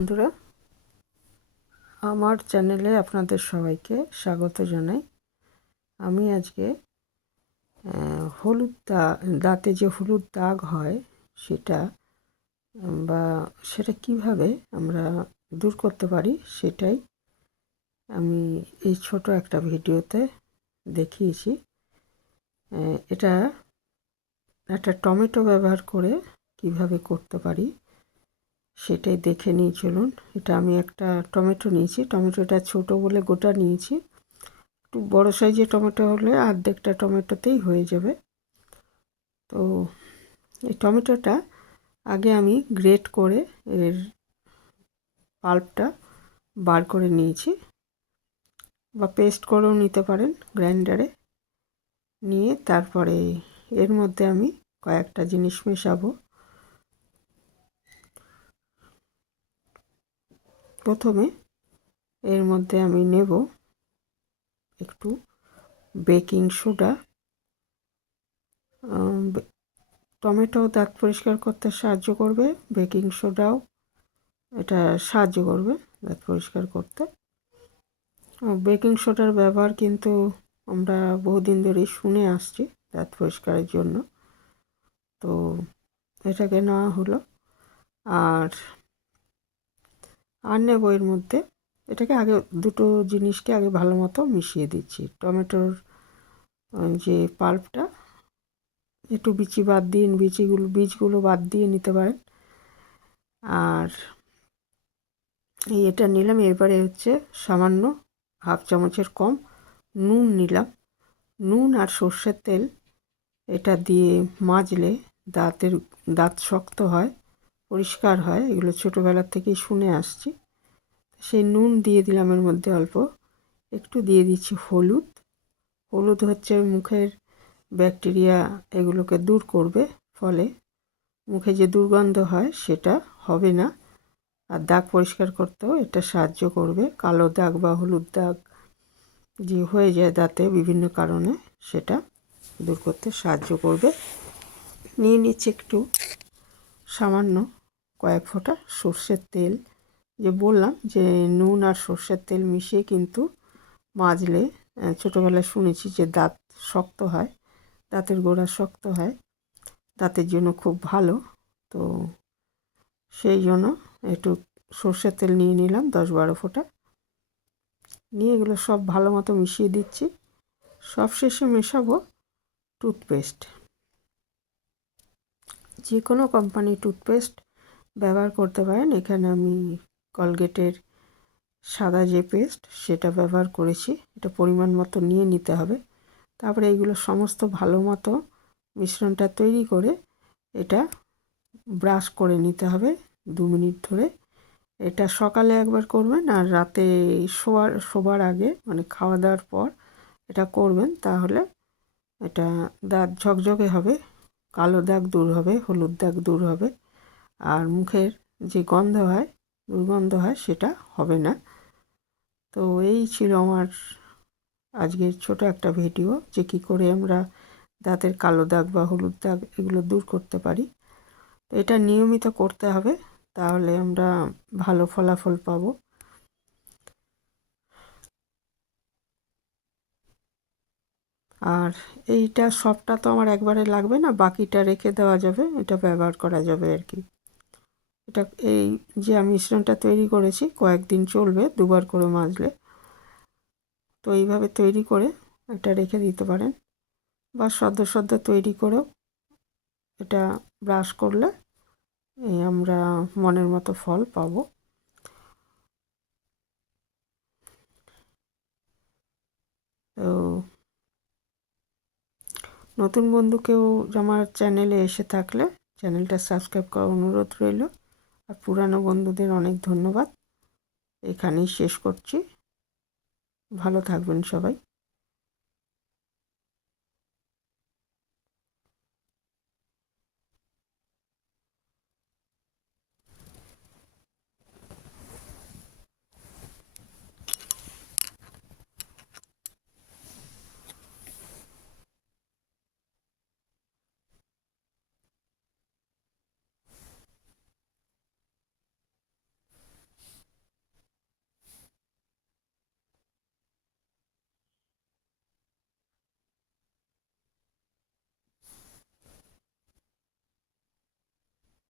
বন্ধুরা, আমার চ্যানেলে আপনাদের সবাইকে স্বাগত জানাই। আমি আজকে দাঁতে যে হলুদ দাগ হয় সেটা সেটা কিভাবে আমরা দূর করতে পারি সেটাই আমি এই ছোট একটা ভিডিওতে দেখিয়েছি। এটা একটা টমেটো ব্যবহার করে কিভাবে করতে পারি সেটাই দেখে নিয়ে চলুন। এটা আমি একটা টমেটো নিয়েছি, টমেটোটা ছোট বলে গোটা নিয়েছি। একটু বড় সাইজের টমেটো হলে অর্ধেকটা টমেটোতেই হয়ে যাবে। তো এই টমেটোটা আগে আমি গ্রেট করে এর পাল্পটা বার করে নিয়েছি, বা পেস্ট করেও নিতে পারেন গ্রাইন্ডারে। নিয়ে তারপরে এর মধ্যে আমি কয়েকটা জিনিস মেশাবো। প্রথমে এর মধ্যে আমি নেব একটু বেকিং সোডা। টমেটো দাঁত পরিষ্কার করতে সাহায্য করবে, বেকিং সোডাও এটা সাহায্য করবে দাঁত পরিষ্কার করতে। বেকিং সোডার ব্যবহার কিন্তু আমরা বহুদিন ধরেই শুনে আসছি দাঁত পরিষ্কারের জন্য, তো এটাকে নেওয়া হলো। আর নেব এর মধ্যে, এটাকে আগে দুটো জিনিসকে আগে ভালো মতো মিশিয়ে দিচ্ছি। টমেটোর যে পাল্পটা একটু বিচি বাদ দিয়ে, বীজগুলো বাদ দিয়ে নিতে পারেন। আর এটা নিলাম। এবারে হচ্ছে সামান্য হাফ চামচের কম নুন নিলাম। নুন আর সর্ষের তেল এটা দিয়ে মাজলে দাঁত শক্ত হয়, পরিষ্কার হয়, এগুলো ছোটোবেলার থেকেই শুনে আসছি। সেই নুন দিয়ে দিলাম এর মধ্যে অল্প। একটু দিয়ে দিচ্ছি হলুদ। হলুদ হচ্ছে মুখের ব্যাকটেরিয়া এগুলোকে দূর করবে, ফলে মুখে যে দুর্গন্ধ হয় সেটা হবে না। আর দাগ পরিষ্কার করতেও এটা সাহায্য করবে। কালো দাগ বা হলুদ দাগ যে হয়ে যায় দাঁতে বিভিন্ন কারণে, সেটা দূর করতে সাহায্য করবে। নিয়ে নিচ্ছে একটু সামান্য কয়েক ফোঁটা সর্ষের তেল। যে বললাম যে নুন আর সর্ষের তেল মিশিয়ে কিন্তু মাজলে, ছোটোবেলায় শুনেছি যে দাঁত শক্ত হয়, দাঁতের গোড়া শক্ত হয়, দাঁতের জন্য খুব ভালো। তো সেই জন্য একটু সর্ষের তেল নিয়ে নিলাম 10-12 ফোঁটা। নিয়ে এগুলো সব ভালো মতো মিশিয়ে দিচ্ছি। সবশেষে মেশাবো টুথপেস্ট। যে কোনো কোম্পানির টুথপেস্ট ব্যবহার করতে পারেন। এখানে আমি কলগেটের সাদা যে পেস্ট সেটা ব্যবহার করেছি। এটা পরিমাণ মতো নিয়ে নিতে হবে। তারপরে এইগুলো সমস্ত ভালো মতো মিশ্রণটা তৈরি করে এটা ব্রাশ করে নিতে হবে 2 মিনিট ধরে। এটা সকালে একবার করবেন আর রাতে শোবার আগে, মানে খাওয়া দাওয়ার পর এটা করবেন। তাহলে এটা দাঁত ঝকঝকে হবে, কালো দাগ দূর হবে, হলুদ দাগ দূর হবে, আর মুখের যে দুর্গন্ধ হয় সেটা হবে না। তো এই ছিল আমার আজকের ছোট একটা ভিডিও, যে কী করে আমরা দাঁতের কালো দাগ বা হলুদ দাগ এগুলো দূর করতে পারি। তো এটা নিয়মিত করতে হবে, তাহলে আমরা ভালো ফলাফল পাবো। আর এইটা সবটা তো আমার একবারে লাগবে না, বাকিটা রেখে দেওয়া যাবে, এটা ব্যবহার করা যাবে আর কি। এটা এই যে আমি মিশ্রণটা তৈরি করেছি কয়েকদিন চলবে, 2বার করে মাজলে। তো এইভাবে তৈরি করে এটা রেখে দিতে পারেন, বা সদ্য তৈরি করেও এটা ব্রাশ করলে আমরা মনের মতো ফল পাবো। তো নতুন বন্ধু কেউ আমার চ্যানেলে এসে থাকলে চ্যানেলটা সাবস্ক্রাইব করার অনুরোধ রইল। আর পুরানো বন্ধুদের অনেক ধন্যবাদ। এখানেই শেষ করছি। ভালো থাকবেন সবাই।